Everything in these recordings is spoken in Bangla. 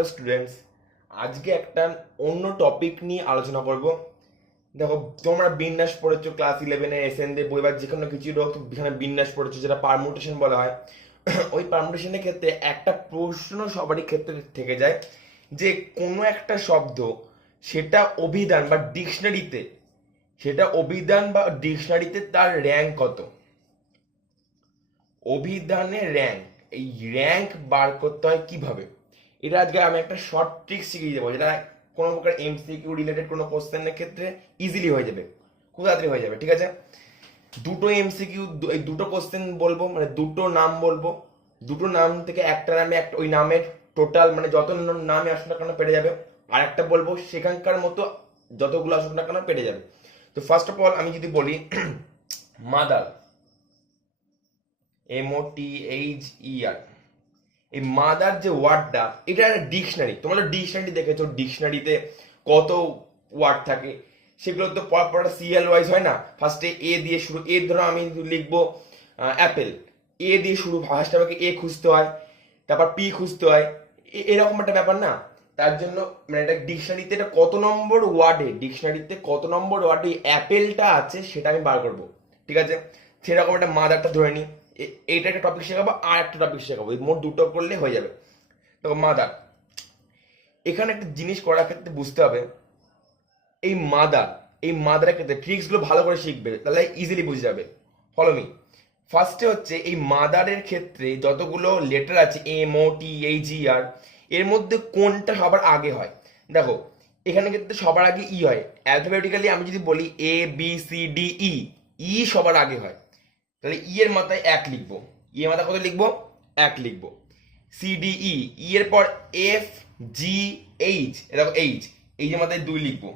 হ্যালো স্টুডেন্টস, আজকে একটা অন্য টপিক নিয়ে আলোচনা করব। দেখো, তোমরা বিন্যাস পড়েছো ক্লাস 11-এ, এসএন দে বই বা যে কোনো কিছু এখানে বিন্যাস পড়েছো, যেটা পারমুটেশন বলা হয়। ওই পারমুটেশনের ক্ষেত্রে একটা প্রশ্ন সবারই ক্ষেত্রে থেকে যায় যে কোনো একটা শব্দ, সেটা অভিধান বা ডিকশনারিতে তার র্যাঙ্ক কত। অভিধানের র্যাঙ্ক, এই র্যাঙ্ক বার করতে হয় কিভাবে, এটা আজকে আমি একটা শর্ট ট্রিক শিখিয়ে দেবো, যেটা কোনো প্রকার এমসিকিউ রিলেটেড কোনো কোশ্চেনের ক্ষেত্রে ইজিলি হয়ে যাবে, খুব তাড়াতাড়ি হয়ে যাবে। ঠিক আছে, দুটো এমসিকিউ, এই দুটো কোশ্চেন বলবো, মানে দুটো নাম বলবো, দুটো নাম থেকে একটা নামে একটা ওই নামের টোটাল মানে যত নামে আসুক না কেন পেরে যাবে, আর একটা বলবো সেখানকার মতো যতগুলো আসুক না কেন পেরে যাবে। তো ফার্স্ট অফ অল আমি যদি বলি মাদার, MOTHER, এই মাদার যে ওয়ার্ডটা, এটা একটা ডিকশনারি। তোমরা তো ডিকশনারি দেখেছো, ডিকশনারিতে কত ওয়ার্ড থাকে, সেগুলো তো পর সিরিয়াল ওয়াইজ হয় না। ফার্স্টে এ দিয়ে শুরু, এ ধরো আমি লিখবো অ্যাপেল, এ দিয়ে শুরু, ফার্স্টে আমাকে এ খুঁজতে হয়, তারপর পি খুঁজতে হয়, এরকম একটা ব্যাপার না। তার জন্য মানে এটা ডিকশনারিতে এটা কত নম্বর ওয়ার্ডে অ্যাপেলটা আছে সেটা আমি বার করবো। ঠিক আছে, সেরকম একটা মাদারটা ধরে নিই। এইটা একটা টপিক শেখাবো আর একটা টপিক শেখাবো, এই মোট দুটো করলে হয়ে যাবে। তো মাদার, এখানে একটা জিনিস করার ক্ষেত্রে বুঝতে হবে, এই মাদারের ক্ষেত্রে ট্রিক্সগুলো ভালো করে শিখবে, তাহলে ইজিলি বুঝে যাবে। Follow me. ফার্স্টে হচ্ছে এই মাদারের ক্ষেত্রে যতগুলো লেটার আছে, MOTHER, এর মধ্যে কোনটা সবার আগে হয়। দেখো, এখানে ক্ষেত্রে সবার আগে ই হয়। অ্যালফাবেটিক্যালি আমি যদি বলি ABCDE, ই সবার আগে হয়, তাহলে ই এর মাথায় এক লিখবো, ই এর মাথায় কত লিখবো, এক লিখবো। CDE, ই এর পর FGH, দেখো এইচ, এই যে মাথায় দুই লিখবো।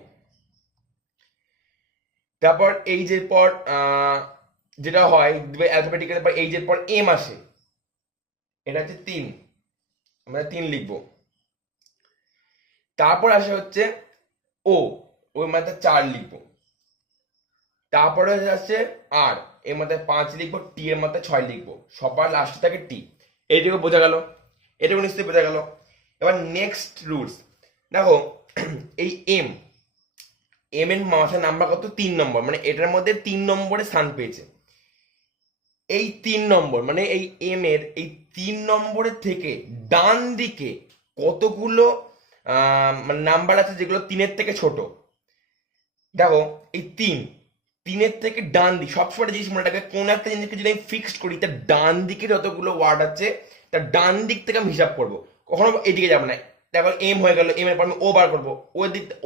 তারপর এইচ এর পর যেটা হয় অ্যালফাবেটিক্যাল, পর এইচ এর পর এম আসে, এটা হচ্ছে তিন, আমরা তিন লিখবো। তারপর আসে হচ্ছে ও, ওই মাথায় চার লিখবো। তারপরে আসছে আর, এর মাথায় পাঁচ লিখবো, টি এর মাথায় ছয় লিখবো, সবার লাস্টে থাকে টি। এইটুকু বোঝা গেল, এটুকু নিশ্চয়ই বোঝা গেল। এবার নেক্সট রুলস, দেখো এই এম এর মাথায় নাম্বার কত, 3 নম্বর, মানে এটার মধ্যে 3 নম্বরে স্থান পেয়েছে। এই 3 নম্বর মানে এই এম এর এই 3 নম্বরের থেকে ডান দিকে কতগুলো মানে নাম্বার আছে যেগুলো তিনের থেকে ছোট। দেখো এই তিনের থেকে ডান দিক, সবসময় জিনিস মনে রাখবে, কোন একটা জিনিসকে যদি আমি ফিক্সড করি, তার ডান দিকে যতগুলো ওয়ার্ড আছে তার ডান দিক থেকে আমি হিসাব করবো, কখনো এদিকে যাবো না। দেখো এম হয়ে গেল, এম এর পর আমি ও বার করবো,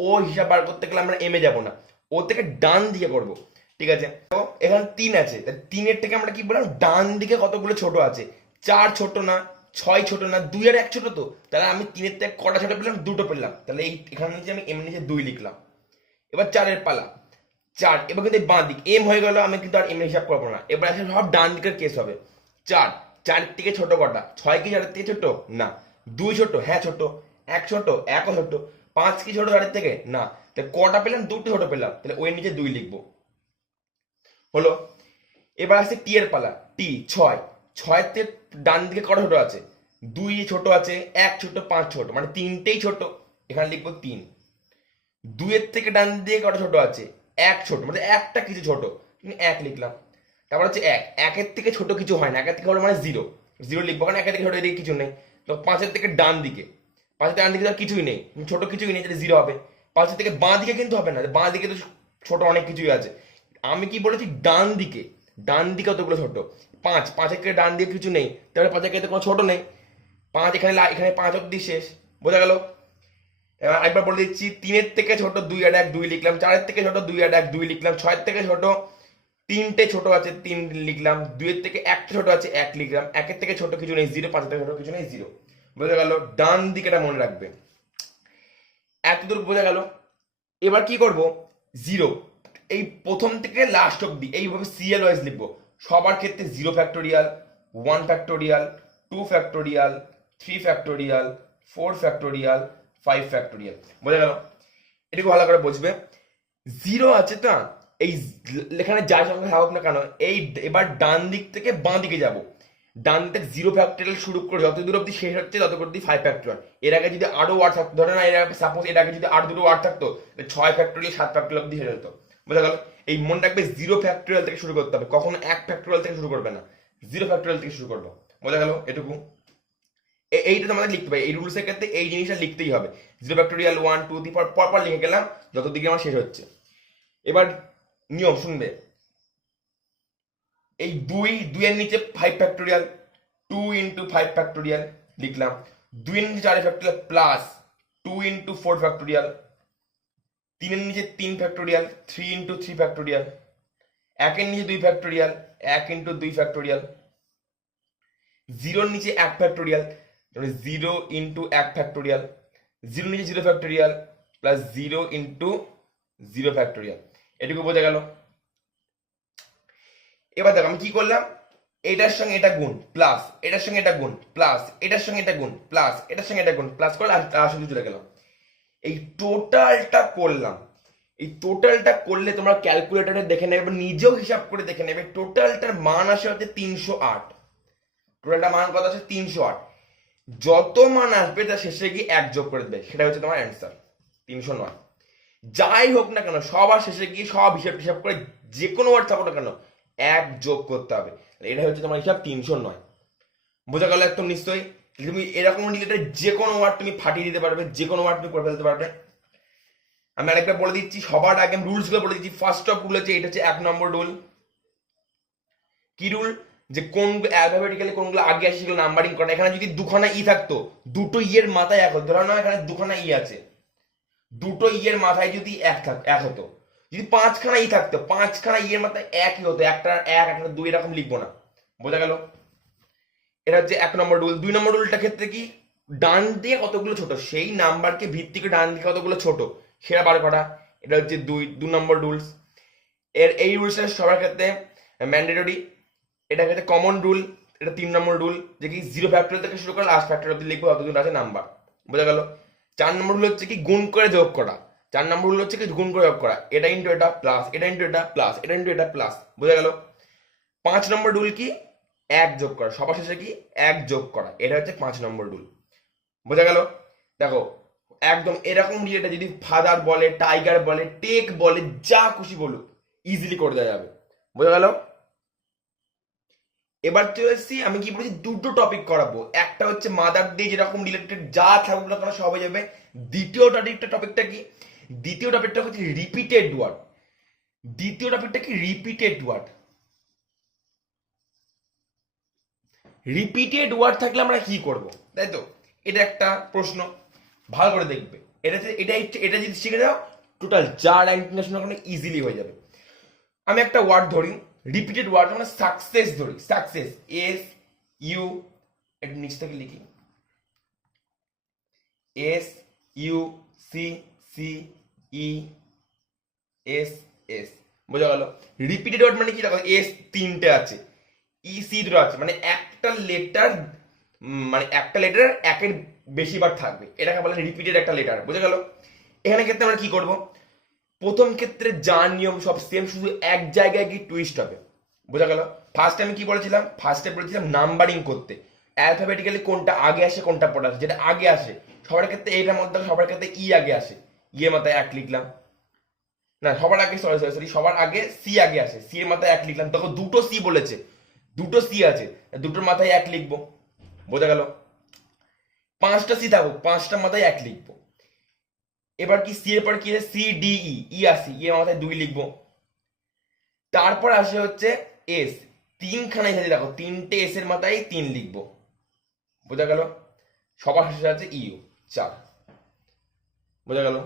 ও হিসাব বার করতে গেলে আমরা এম এ যাবো না, ও থেকে ডান দিকে করবো। ঠিক আছে, তো এখানে তিন আছে, তিনের থেকে আমরা কি বললাম, ডান দিকে কতগুলো ছোট আছে, চার ছোট না, ছয় ছোট না, দুই আর এক ছোট, তো তাহলে আমি তিনের থেকে কটা ছোট পেলাম, দুটো পেলাম, তাহলে এই এখানে নিচে আমি এম নিচে দুই লিখলাম। এবার চারের পালা, চার, এবার কিন্তু বাঁ দিক এম হয়ে গেল, আমি কিন্তু আর এম হিসাব করবো না, এবার আসলে সব ডান দিকের কেস হবে। চার, চারের থেকে ছোট কটা, ছয় কি চারের থেকে ছোট না, দুই ছোট, হ্যাঁ ছোট, এক ছোট, একও ছোট, পাঁচ কি ছোট চারের থেকে না, তাহলে কটা পেলাম, দুটো ছোট পেলাম, তাহলে ওই নিচে দুই লিখবো, হলো। এবার আসছে টি এর পালা, টি, ছয়, ছয়ের থেকে ডান দিকে কটা ছোট আছে, দুই ছোট আছে, এক ছোট, পাঁচ ছোট, মানে তিনটেই ছোট, এখানে লিখবো তিন। দুইয়ের থেকে ডান দিকে কটা ছোট আছে, এক ছোট, মানে একটা কিছু ছোট, এক লিখলাম। তারপর হচ্ছে একের থেকে ছোট কিছু হয় না, একের থেকে হলো মানে জিরো, জিরো লিখবো, কারণ একের থেকে ছোট এদিকে কিছু নেই। তো পাঁচের থেকে ডান দিকে, পাঁচের ডান দিকে তো আর কিছুই নেই, ছোট কিছুই নেই, যেটা জিরো হবে। পাঁচের থেকে বাঁ দিকে কিন্তু হবে না, বাঁ দিকে তো ছোট অনেক কিছুই আছে। আমি কি বলেছি, ডান দিকে, ডান দিকে কতগুলো ছোট, পাঁচ, পাঁচের থেকে ডান দিকে কিছু নেই, তাহলে পাঁচের থেকে কোনো ছোট নেই, পাঁচ এখানে এখানে পাঁচ অব্দি শেষ, বোঝা গেল। এবার একবার বলে দিচ্ছি, তিনের থেকে ছোট দুই আর এক দুই লিখলাম, চারের থেকে ছোট দুই আর এক দুই লিখলাম, ছয়ের থেকে ছোট তিনটে ছোট আছে তিন লিখলাম, দুইয়ের থেকে একটা ছোট আছে এক লিখলাম, একের থেকে ছোট কিছু নেই জিরো, পাঁচের থেকে ছোট কিছু নেই জিরো, বোঝা গেল। ডান দিকেটা মনে রাখবে, এতদূর বোঝা গেল। এবার কি করব, জিরো, এই প্রথম থেকে লাস্ট অব্দি এইভাবে সিরিয়াল ওয়াইজ লিখবো। সবার ক্ষেত্রে 0 factorial, 1 factorial, 2 factorial, 3 factorial, 4 factorial, 5 factorial, বোঝা গেল। এটুকু ভালো করে বুঝবে। জিরো আছে তো, এই এখানে যা সংখ্যা থাকুক না কেন, এই এবার ডান দিক থেকে বাঁ দিকে যাব, ডান দিক জিরো ফ্যাক্টরিয়াল শুরু করে যত দূর অব্দি শেষ হচ্ছে তত অব্দি 5 ফ্যাক্টরিয়াল। এর আগে যদি আরো ওয়ার্ড থাকতো, ধরে না সাপোজ এর আগে যদি আরো দুটো ওয়ার্ড থাকতো 6 ফ্যাক্টরিয়াল 7 ফ্যাক্টরিয়াল অব্দি শেষ হতো। বোঝা গেল? এই মনে রাখবে জিরো ফ্যাক্টরিয়াল থেকে শুরু করতে হবে, কখনো 1 ফ্যাক্টরিয়াল থেকে শুরু করবে না, জিরো ফ্যাক্টরিয়াল থেকে শুরু করবো। বোঝা গেল? এটুকু এইটা তোমাদের লিখতে হবে, এই রুলসের ক্ষেত্রে এই জিনিসটা লিখতেই হবে। জিরো ফ্যাক্টোরিয়াল 1 2 3 পরপর লিখে গেলাম যত দিকে আমার শেষ হচ্ছে। এবার নিয়ম শুনবে, এই দুইয়ের নিচে 5 ফ্যাক্টোরিয়াল, 2 ইন্টু 5 ফ্যাক্টোরিয়াল লিখলাম। 2 এর নিচে 4 ফ্যাক্টোরিয়াল প্লাস 2 ইন্টু 4 ফ্যাক্টোরিয়াল। 3 এর নিচে 3 ফ্যাক্টোরিয়াল, 3 ইন্টু 3 ফ্যাক্টোরিয়াল। 1 এর নিচে 2 ফ্যাক্টোরিয়াল, 1 ইন্টু 2 ফ্যাক্টোরিয়াল। 0 এর নিচে 1 ফ্যাক্টোরিয়াল, 0 ইন্টু 1 ফ্যাক্টোরিয়াল। 0 নিচে 0 ফ্যাক্টোরিয়াল প্লাস 0 ইন্টু 0 ফ্যাক্টোরিয়াল। এটুকু বোঝা গেল? এবার দেখো আমি কি করলাম, এটার সঙ্গে এটা গুণ প্লাস এটার সঙ্গে এটা গুণ প্লাস এটার সঙ্গে এটা গুণ প্লাস এটার সঙ্গে এটা গুণ প্লাস করে আসলে চলে গেলাম। এই টোটালটা করলাম। এই টোটালটা করলে তোমরা ক্যালকুলেটরে দেখে নেবে, নিজেও হিসাব করে দেখে নেবে, টোটালটার মান আসে হচ্ছে 308। টোটালটা মান কত আছে? 308। যত মান আসবে তার শেষে গিয়ে 1 যোগ করে দেবে, সেটা হচ্ছে তোমার অ্যান্সার 309। যাই হোক না কেন সবার শেষে গিয়ে সব হিসাব করে যে কোনো ওয়ার্ড থাকো না কেন 1 যোগ করতে হবে। এটা হচ্ছে তোমার হিসাব 309। বোঝা গেল একদম নিশ্চয়ই? তুমি এরকম রিলেটেড যে কোনো ওয়ার্ড তুমি ফাটিয়ে দিতে পারবে, যে কোনো ওয়ার্ড তুমি করে ফেলতে পারবে। আমি আরেকবার বলে দিচ্ছি, সবার আগে আমি রুলস গুলো বলে দিচ্ছি। ফার্স্ট অফ রুল হচ্ছে, এটা হচ্ছে 1 নম্বর রুল। কি রুল? যে কোন অ্যালফাবেটিক্যালি কোনগুলো আগে আসে সেগুলো নাম্বারিং করা। এখানে যদি দুখানা ই থাকতো, দুটো ই এর মাথায় এক হতো। ধরো না এখানে দুখানা ই আছে, দুটো ই এর মাথায় যদি এক হতো। যদি 5খানা ই থাকতো, 5খানা ই এর মাথায় একই হতো। একটা 1 একটা 2 এরকম লিখবো না। বোঝা গেল? এটা হচ্ছে 1 নম্বর রুল। 2 নম্বর রুলটা ক্ষেত্রে কি, ডান দিকে কতগুলো ছোট সেই নাম্বারকে ভিত্তি করে ডান দিকে কতগুলো ছোট সেটা বার করা। এটা হচ্ছে 2 নম্বর রুলস। এই রুলসটা সবার ক্ষেত্রে ম্যান্ডেটরি। এটা হচ্ছে কমন রুল। এটা 3 নম্বর রুল, যে কি 0 ফ্যাক্টরিয়াল থেকে শুরু করে লাস্ট ফ্যাক্টরিয়াল অব্দি লিখবো যতদিন আছে নাম্বার। বোঝা গেল? 4 নম্বর রুল হচ্ছে কি গুণ করে যোগ করা। 4 নম্বর রুল হচ্ছে কি গুণ করে যোগ করা, এটা ইন্টু এটা প্লাস এটা ইন্টু এটা প্লাস এটা ইন্টু এটা প্লাস। বোঝা গেল? 5 নম্বর রুল কি, 1 যোগ করা। সবার শেষে কি 1 যোগ করা, এটা হচ্ছে 5 নম্বর রুল। বোঝা গেল? দেখো একদম এরকম রিলেটেড যদি ফাদার বলে, টাইগার বলে, টেক বলে, যা খুশি বলুক ইজিলি করে দেওয়া যাবে। বোঝা গেল? এবার চলে এসেছি, আমি কি বলেছি, দুটো টপিক করাবো। একটা হচ্ছে মাদার দিয়ে যেরকম রিলেটেড যা থাকবে না কেন সব হয়ে যাবে। দ্বিতীয় টপিকটা কি, দ্বিতীয় টপিকটা হচ্ছে রিপিটেড ওয়ার্ড। দ্বিতীয় টপিকটা কি, রিপিটেড ওয়ার্ড। রিপিটেড ওয়ার্ড থাকলে আমরা কি করব, তাই তো? এটা একটা প্রশ্ন, ভালো করে দেখবে। এটা যদি শিখে যাও টোটাল জার ইন্টারন্যাশনাল কোনো ইজিলি হয়ে যাবে। আমি একটা ওয়ার্ড ধরি, রিপিটেড ওয়ার্ড, আমরা সাকসেস ধরি। সাকসেস, এস ইউ, একটু নিচ থেকে লিখি, S U C C E S S. বোঝা গেল? রিপিটেড ওয়ার্ড মানে কি, দেখো এস 3টে আছে, ই সি 2 আছে, মানে একটা লেটার, মানে একটা লেটার একের বেশিবার থাকবে, এটাকে বলে রিপিটেড একটা লেটার। বোঝা গেল? এখানে ক্ষেত্রে আমরা কি করব, প্রথম ক্ষেত্রে যা নিয়ম সব সেম, শুধু এক জায়গায় কি টুইস্ট হবে। বোঝা গেল? ফার্স্টে আমি কি বলেছিলাম, ফার্স্টে বলেছিলাম নাম্বারিং করতে, অ্যালফাবেটিক্যালি কোনটা আগে আসে কোনটা পরে আসে। যেটা আগে আসে সবার ক্ষেত্রে এইটার মধ্যে, সবার ক্ষেত্রে ই আগে আসে, ইয়ে মাথায় 1 লিখলাম। না সবার আগে, সরি সবার আগে সি আগে আসে, সি এর মাথায় 1 লিখলাম। তখন দুটো সি বলেছে, দুটো সি আছে, দুটোর মাথায় 1 লিখবো। বোঝা গেল? 5টা সি থাকো, 5টার মাথায় 1 লিখবো। এবার কি সি এর পর কি, সি ডি ই, ই আসি, ই এর মাথায় 2 লিখবো। তারপর আসে হচ্ছে এস, 3খানাই সাথে দেখো, 3টে এস এর মাথায় 3 লিখবো। বোঝা গেল? সবার শেষে আছে ইউ, 4। বোঝা গেল?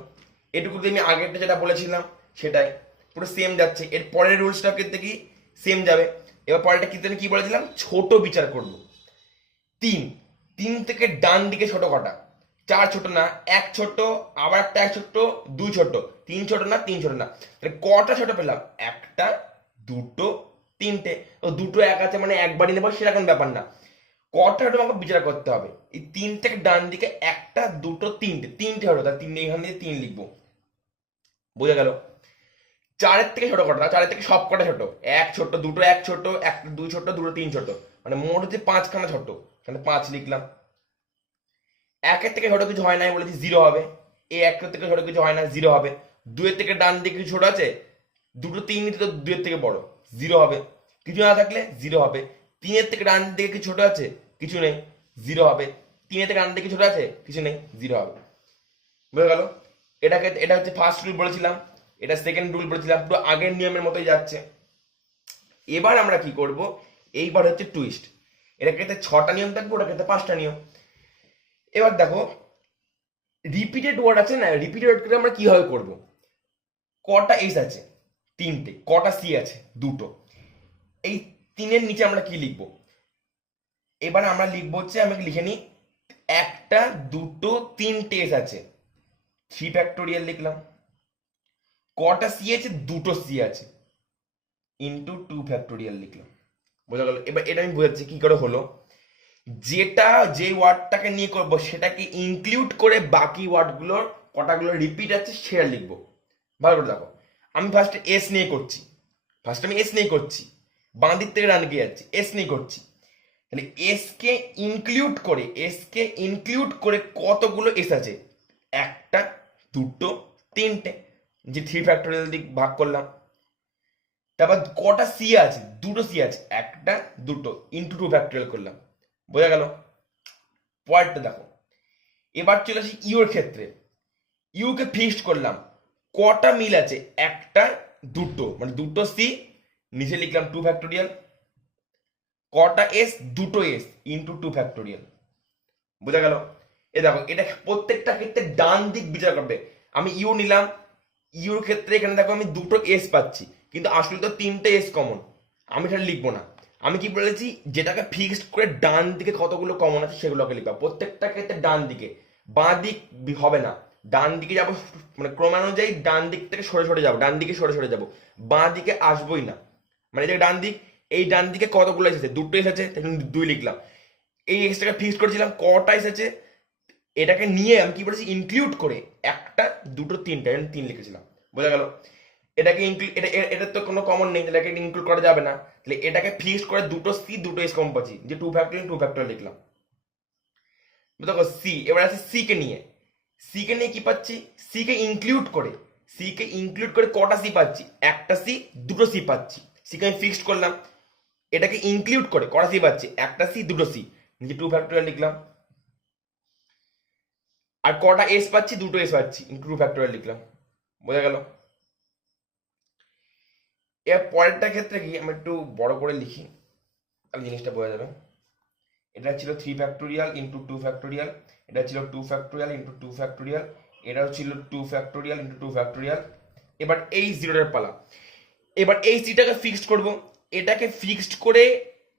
এটুকুতে আমি আগেরটা যেটা বলেছিলাম সেটাই পুরো সেম যাচ্ছে। এর পরের রুলসটা ক্ষেত্রে কি সেম যাবে। এবার পরেরটা কি কি বলেছিলাম, ছোট বিচার করব। 3 থেকে ডান দিকে ছোট কটা, 4 ছোট না, 1 ছোট, আবার একটা 1 ছোট, 2 ছোট, 3 ছোট না, 3 ছোট না, তাহলে কটা ছোট পেলাম, একটা, দুটো, তিনটে। তো দুটো 1 আছে মানে একবারই নেবো সেরকম ব্যাপার না, কটা তোমাকে বিচার করতে হবে। এই 3 থেকে ডান দিকে একটা, দুটো, তিনটে হলো, তার 3 এখান দিয়ে 3 লিখবো। বোঝা গেল? 4 থেকে ছোট কটা, 4 থেকে সব কটা ছোট, 1 ছোট, দুটো 1 ছোট, 1 2 ছোট, দুটো 3 ছোট, মানে মোট হচ্ছে 5খানা ছোট, এখানে 5 লিখলাম। একের থেকে ছোট কিছু হয় না, আমি বলেছি 0 হবে। এই একের থেকে ছোট কিছু হয় না, 0 হবে। 2-এর থেকে ডান দিকে কিছু ছোট আছে, 2-3 তো 2-এর থেকে বড়, 0 হবে। কিছু না থাকলে 0 হবে। 3-এর থেকে ডান দিকে কিছু ছোট আছে, কিছু নেই, 0 হবে। 3-এর থেকে ডান দিকে ছোট আছে, কিছু নেই, 0 হবে। বুঝে গেল? এটা হচ্ছে ফার্স্ট রুল বলেছিলাম, এটা সেকেন্ড রুল বলেছিলাম, পুরো আগের নিয়মের মতোই যাচ্ছে। এবার আমরা কি করব, এইবার হচ্ছে টুইস্ট। এটা ক্ষেত্রে 6টা নিয়ম থাকবে, ওটা ক্ষেত্রে 5টা নিয়ম। এবার দেখো, রিপিটেড ওয়ার্ড আছে না, রিপিটেড ওয়ার্ড আমরা কিভাবে করব? কটা এস আছে? 3টে। কটা সি আছে? 2টো। এই 3-এর নিচে আমরা কি লিখবো? এবার আমরা লিখবো হচ্ছে, আমি লিখে নিই, 1টা 2টো 3টে এস আছে, 3 ফ্যাক্টোরিয়াল লিখলাম। কটা সি আছে? 2টো সি আছে, ইন্টু 2 ফ্যাক্টোরিয়াল লিখলাম। বোঝা গেল? এবার এটা আমি বোঝাচ্ছি কি করে হলো। যেটা যে ওয়ার্ডটাকে নিয়ে করবো সেটাকে ইনক্লুড করে বাকি ওয়ার্ডগুলোর কটাগুলো রিপিট আছে সেটা লিখবো। ভালো করে দেখো, আমি ফার্স্ট এস নিয়ে করছি, বাঁ দিক থেকে ডান দিকে যাচ্ছি, এস নিয়ে করছি। তাহলে এসকে ইনক্লুড করে কতগুলো এস আছে? 1টা 2টো 3টে, যে 3 ফ্যাক্টোরিয়াল দিক ভাগ করলাম। তারপর কটা সি আছে? 2টো সি আছে, 1টা 2টো ইন্টু 2 ফ্যাক্টোরিয়াল করলাম। বোঝা গেল? পরেরটা দেখো, এবার চলে আসি ইউর ক্ষেত্রে। ইউকে ফিক্সড করলাম, কটা মিল আছে? 1টা 2টো, মানে 2টো সি, নিচে লিখলাম 2 ফ্যাক্টোরিয়াল। কটা এস? 2টো এস ইন্টু 2 ফ্যাক্টোরিয়াল। বোঝা গেল? এ দেখো, এটা প্রত্যেকটা ক্ষেত্রে ডান দিক বিচার করবে। আমি ইউ নিলাম, ইউর ক্ষেত্রে এখানে দেখো আমি 2টো এস পাচ্ছি, কিন্তু আসলে তো 3টে এস কমন, আমি সেটা লিখবো না। আমি কি বলেছি, যেটাকে ফিক্সড করে ডান দিকে কতগুলো কমন আছে সেগুলোকে লিখবা, প্রত্যেকটা ক্ষেত্রে ডান দিকে। বাঁ দিক হবে না, ডান দিকে যাবো, মানে ক্রমানুযায়ী ডান দিক থেকে সরে সরে যাবো, ডান দিকে সরে সরে যাবো, বাঁ দিকে আসবোই না। মানে যে ডান দিক, এই ডান দিকে কতগুলো এসেছে? 2টো এসেছে, 2 লিখলাম। এই এক্সটাকে ফিক্সড করেছিলাম, কটা এসেছে এটাকে নিয়ে আমি কি বলেছি, ইনক্লুড করে 1টা 2টো 3টা, 3 লিখেছিলাম। বোঝা গেল? এটাকে এটার তো কোনো কমন নেই, এটাকে ইনক্লুড করা যাবে না। তাহলে এটাকে ফিক্সড করে 2টো সি 2টো এস কমন পাচ্ছি, যে 2 ফ্যাক্টর 2 ফ্যাক্টর লিখলাম। দেখো সি, এবার আছে সি কে নিয়ে। কি পাচ্ছি? সি কে ইনক্লুড করে কটা সি পাচ্ছি? 1টা সি 2টো সি পাচ্ছি। সি কে আমি ফিক্সড করলাম, এটাকে ইনক্লুড করে কটা সি পাচ্ছি? 1টা সি 2টো সি, নিচে 2 ফ্যাক্টরিয়াল লিখলাম। আর কটা এস পাচ্ছি? 2টো এস পাচ্ছি, ইন্টু 2 ফ্যাক্টরিয়াল লিখলাম। বোঝা গেল? এর পরেরটা ক্ষেত্রে কি, আমি একটু বড় করে লিখি তাহলে জিনিসটা বোঝা যাবে। এটা ছিল 3 ফ্যাক্টোরিয়াল ইন্টু 2 ফ্যাক্টোরিয়াল, এটা ছিল 2 ফ্যাক্টোরিয়াল ইন্টু 2 ফ্যাক্টোরিয়াল, এটাও ছিল 2 ফ্যাক্টোরিয়াল ইন্টু 2 ফ্যাক্টোরিয়াল। এবার এই জিরোটার পালা। এবার এই সিটাকে ফিক্সড করব, এটাকে ফিক্সড করে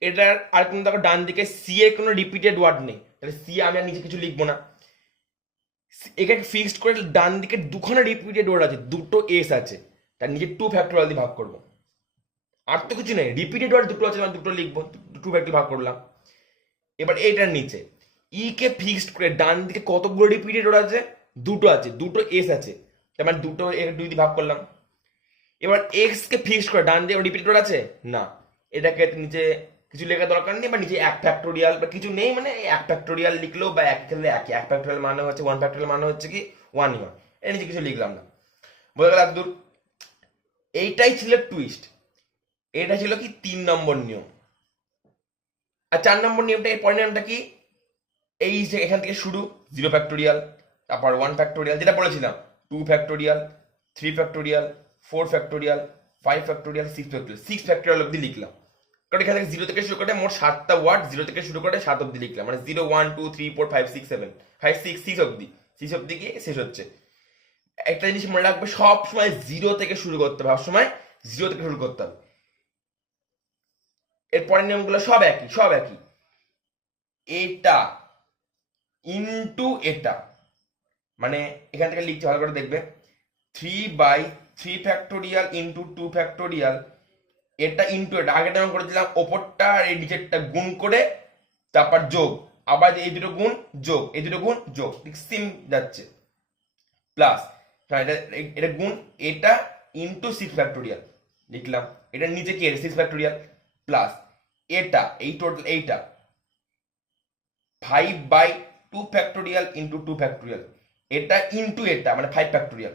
এটার আর কোনো দেখো ডান দিকে সি এর কোনো রিপিটেড ওয়ার্ড নেই, তাহলে সি আমি আর নিচে কিছু লিখবো না। এটাকে ফিক্সড করে ডান দিকে 2খানা রিপিটেড ওয়ার্ড আছে, 2টো এস আছে, তার নিচে 2 ফ্যাক্টোরিয়াল দিয়ে ভাগ করবো। আর তো কিছু নেই, রিপিটেড ওয়ার্ড 2টো আছে, মানে 2টো লিখবো, 2 ফ্যাক্টোরিয়াল ভাগ করলাম। এবার এইটার নিচে ই কে ফিক্সড করে ডান দিকে কতগুলো রিপিটেড ওয়ার্ড আছে? 2টো আছে, 2টো এস আছে, তার মানে 2টো 2 দিয়ে ভাগ করলাম। এবার এক্স কে ফিক্সড করে ডান দিকে রিপিটেড ওয়ার্ড আছে না, এটাকে নিচে কিছু লেখার দরকার নেই, বা নিচে 1 ফ্যাক্টোরিয়াল বা কিছু নেই, মানে 1 ফ্যাক্টোরিয়াল লিখলেও বা এক ক্ষেত্রে একই, 1 ফ্যাক্টোরিয়াল মানে হচ্ছে 1 ফ্যাক্টোরিয়াল মানে হচ্ছে কি 1ই হয়, এর নিচে কিছু লিখলাম না। বোঝা গেল এতদূর? এইটাই ছিল টুইস্ট। এটা ছিল কি 3 নম্বর নিয়ম। আর 4 নম্বর নিয়মটা, এর পরের নিয়মটা কি, এই যে এখান থেকে শুরু 0 ফ্যাক্টোরিয়াল, তারপর 1 ফ্যাক্টোরিয়াল, যেটা বলেছিলাম 2 factorial, 3 factorial, 4 factorial, 5 factorial, 6 factorial অব্দি লিখলাম। কারণ এখান থেকে 0 থেকে শুরু করে মোট 7টা ওয়ার্ড, 0 থেকে শুরু করে 7 অব্দি লিখলাম, মানে 0 1 2 3 4 5 6 7 5 6 6 অব্দি, 6 অব্দি গিয়ে শেষ হচ্ছে। একটা জিনিস মনে রাখবে, সব সময় 0 থেকে শুরু করতে হবে, সবসময় 0 থেকে শুরু করতে হবে। এর পরের নিয়মগুলো সব একই, সব একই। এটা ইনটু এটা, মানে এখান থেকে লিখতে ভালো করে দেখবে, 3/3 ফ্যাক্টোরিয়াল ইন্টু 2 ফ্যাক্টোরিয়াল, এটা ইন্টু এটা, আগেটা আমি করেছিলাম ওপরটা আর এই নিচেরটা গুণ করে তারপর যোগ, আবার এই দুটো গুণ যোগ, এই দুটো গুণ যোগ, ঠিক সিম যাচ্ছে, প্লাস এটা এটা গুণ, এটা ইন্টু 6 ফ্যাক্টোরিয়াল লিখলাম, এটার নিচে কি 6 ফ্যাক্টোরিয়াল, প্লাস এটা এই টোটাল এইটা 5/2 ফ্যাক্টোরিয়াল ইন্টু 2 ফ্যাক্টোরিয়াল, এটা ইন্টু এটা মানে 5 ফ্যাক্টোরিয়াল।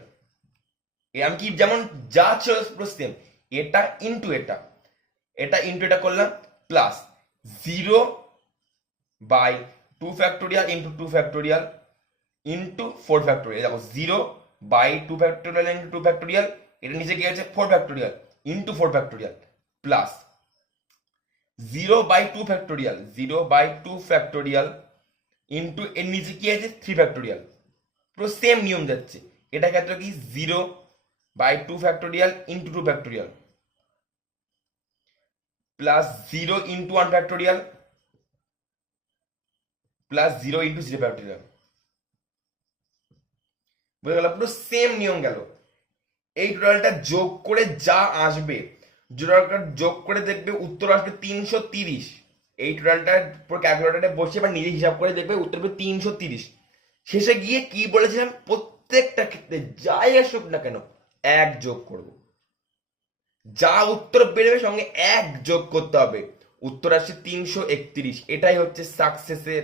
আমি কি যেমন যা ছিল পুরো সেম, এটা ইন্টু এটা, এটা ইন্টু এটা করলাম, plus 0/2 factorial into 2 factorial into 4 factorial. দেখো 0/2 ফ্যাক্টোরিয়াল ইন্টু 2 ফ্যাক্টোরিয়াল, এটা নিচে গিয়ে আছে 4 factorial into 4 factorial, plus 0/2 factorial, 0/2 factorial into এর নিচে কি আছে 3 ফ্যাক্টোরিয়াল। পুরো সেম নিয়ম যাচ্ছে। এটা ক্ষেত্রে কি 0/2 factorial into 2 factorial plus 0 into 1 factorial plus 0 into 0 factorial. বুঝে গেল? পুরো সেম নিয়ম গেল। এই টোটালটা যোগ করে যা আসবে, টোটালটা যোগ করে দেখবে উত্তর আসবে 330। এই টোটালটা পুরো ক্যালকুলেটারে বসে বা নিজে হিসাব করে দেখবে উত্তর হবে 330। শেষে গিয়ে কি বলেছিলাম, প্রত্যেকটা ক্ষেত্রে যাই আসুক না কেন এক যোগ করব। যা উত্তর বেরোবে সঙ্গে এক যোগ করতে হবে। উত্তর আসছে 331। এটাই হচ্ছে সাকসেসের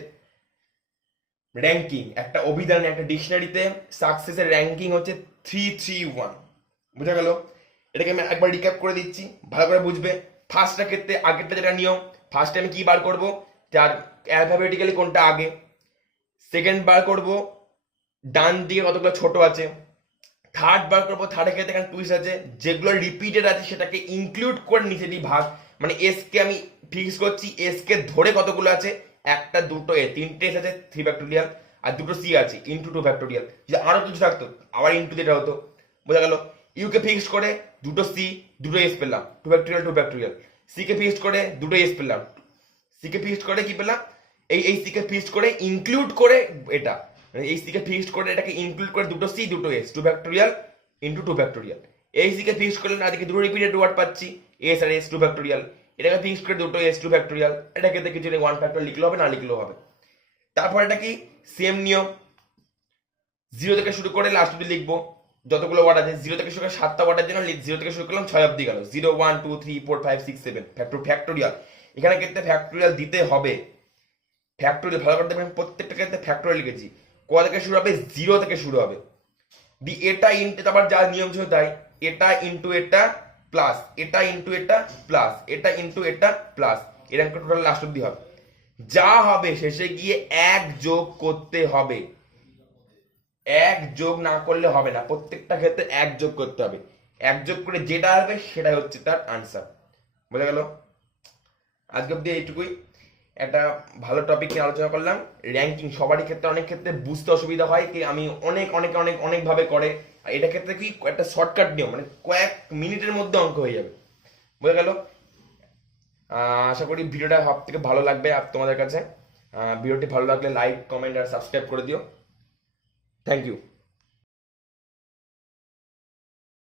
র্যাঙ্কিং। একটা অভিধানে একটা ডিকশনারিতে সাকসেসের র্যাঙ্কিং হচ্ছে 331। বুঝা গেল? এটাকে আমি একবার রিক্যাপ করে দিচ্ছি, ভালো করে বুঝবে। ফার্স্টটা ক্ষেত্রে আগেরটা যেটা নিয়ম, ফার্স্টে আমি কি বার করব, যার অ্যালফাবেটিক্যালি কোনটা আগে। সেকেন্ড বার করব ডান দিকে কতগুলো ছোট আছে। থার্ড বার করবো, থার্ডের ক্ষেত্রে এখানে টুইস্ট আছে, যেগুলো রিপিটেড আছে সেটাকে ইনক্লুড করে নিচে দিই ভাগ, মানে এস কে আমি ফিক্স করছি, এস কে ধরে কতগুলো আছে, একটা দুটো এ তিনটে এস আছে 3 ফ্যাক্টোরিয়াল, আর দুটো সি আছে ইন্টু 2 ফ্যাক্টোরিয়াল। যদি আরো কিছু থাকতো আবার ইন্টু যেটা হতো। বোঝা গেল? ইউ কে ফিক্সড করে দুটো সি দুটো এস পেলাম 2 factorial 2 factorial. C K fixed করে দুটো এস পেলাম, সি কে ফিক্সড করে কি পেলাম, এই সি কে ফিক্সড করে ইনক্লুড করে এটা, এই সি কে ফিক্সড করে এটাকে ইনক্লুড করে দুটো সি দুটো এস 2 ফ্যাক্টোরিয়াল ইন্টু 2 ফ্যাক্টোরিয়াল। এই সি কে ফিক্সড করলে আজকে দুটো রিপিটেড ওয়ার্ড পাচ্ছি, এস আর এস 2 ফ্যাক্টোরিয়াল। এটাকে ফিক্সড করে দুটো এস 2 ফ্যাক্টোরিয়াল। এটাকে কিছু 1 ফ্যাক্টোরিয়াল লিখলেও হবে, না লিখলেও হবে। তারপর এটা কি সেম নিয়ম, 0 থেকে শুরু করে লাস্ট অব্দি লিখবো যতগুলো ওয়ার্ড আছে। 0 থেকে শুরু করে 7টা ওয়ার্ডের জন্য 0 থেকে শুরু করলাম 6 অব্দি গেল, 0 1 2 3 4 5 6 7 ফ্যাক্টোরিয়াল। এখানে ক্ষেত্রে ফ্যাক্টোরিয়াল দিতে হবে। ফ্যাক্টোরিয়াল ভালো করে দেখবেন, প্রত্যেকটা ক্ষেত্রে ফ্যাক্টোরিয়াল লিখেছি। কোথা থেকে শুরু হবে, 0 থেকে শুরু হবে। দি এটা ইন্টু তারপর যা নিয়ম ছিল তাই, এটা ইন্টু এটা প্লাস এটা ইন্টু এটা প্লাস এটা ইন্টু এটা প্লাস, এরকম টোটাল লাস্ট অব্দি হবে। যা হবে শেষে গিয়ে এক যোগ করতে হবে। এক যোগ না করলে হবে না, প্রত্যেকটা ক্ষেত্রে এক যোগ করতে হবে। এক যোগ করে যেটা আসবে সেটাই হচ্ছে তার আনসার। বোঝা গেল? আজকে অব্দি এইটুকুই। একটা ভালো টপিক নিয়ে আলোচনা করলাম। র্যাঙ্কিং সবারই ক্ষেত্রে অনেক ক্ষেত্রে বুঝতে অসুবিধা হয়, কি আমি অনেক অনেক অনেক অনেক ভাবে করে, আর এটা ক্ষেত্রে কি একটা শর্টকাট নিয়ম, মানে কয়েক মিনিটের মধ্যে অঙ্ক হয়ে যাবে। বোঝা গেল? আশা করি ভিডিওটা সব থেকে ভালো লাগবে তোমাদের কাছে। ভিডিওটি ভালো লাগলে লাইক কমেন্ট আর সাবস্ক্রাইব করে দিও। Thank you.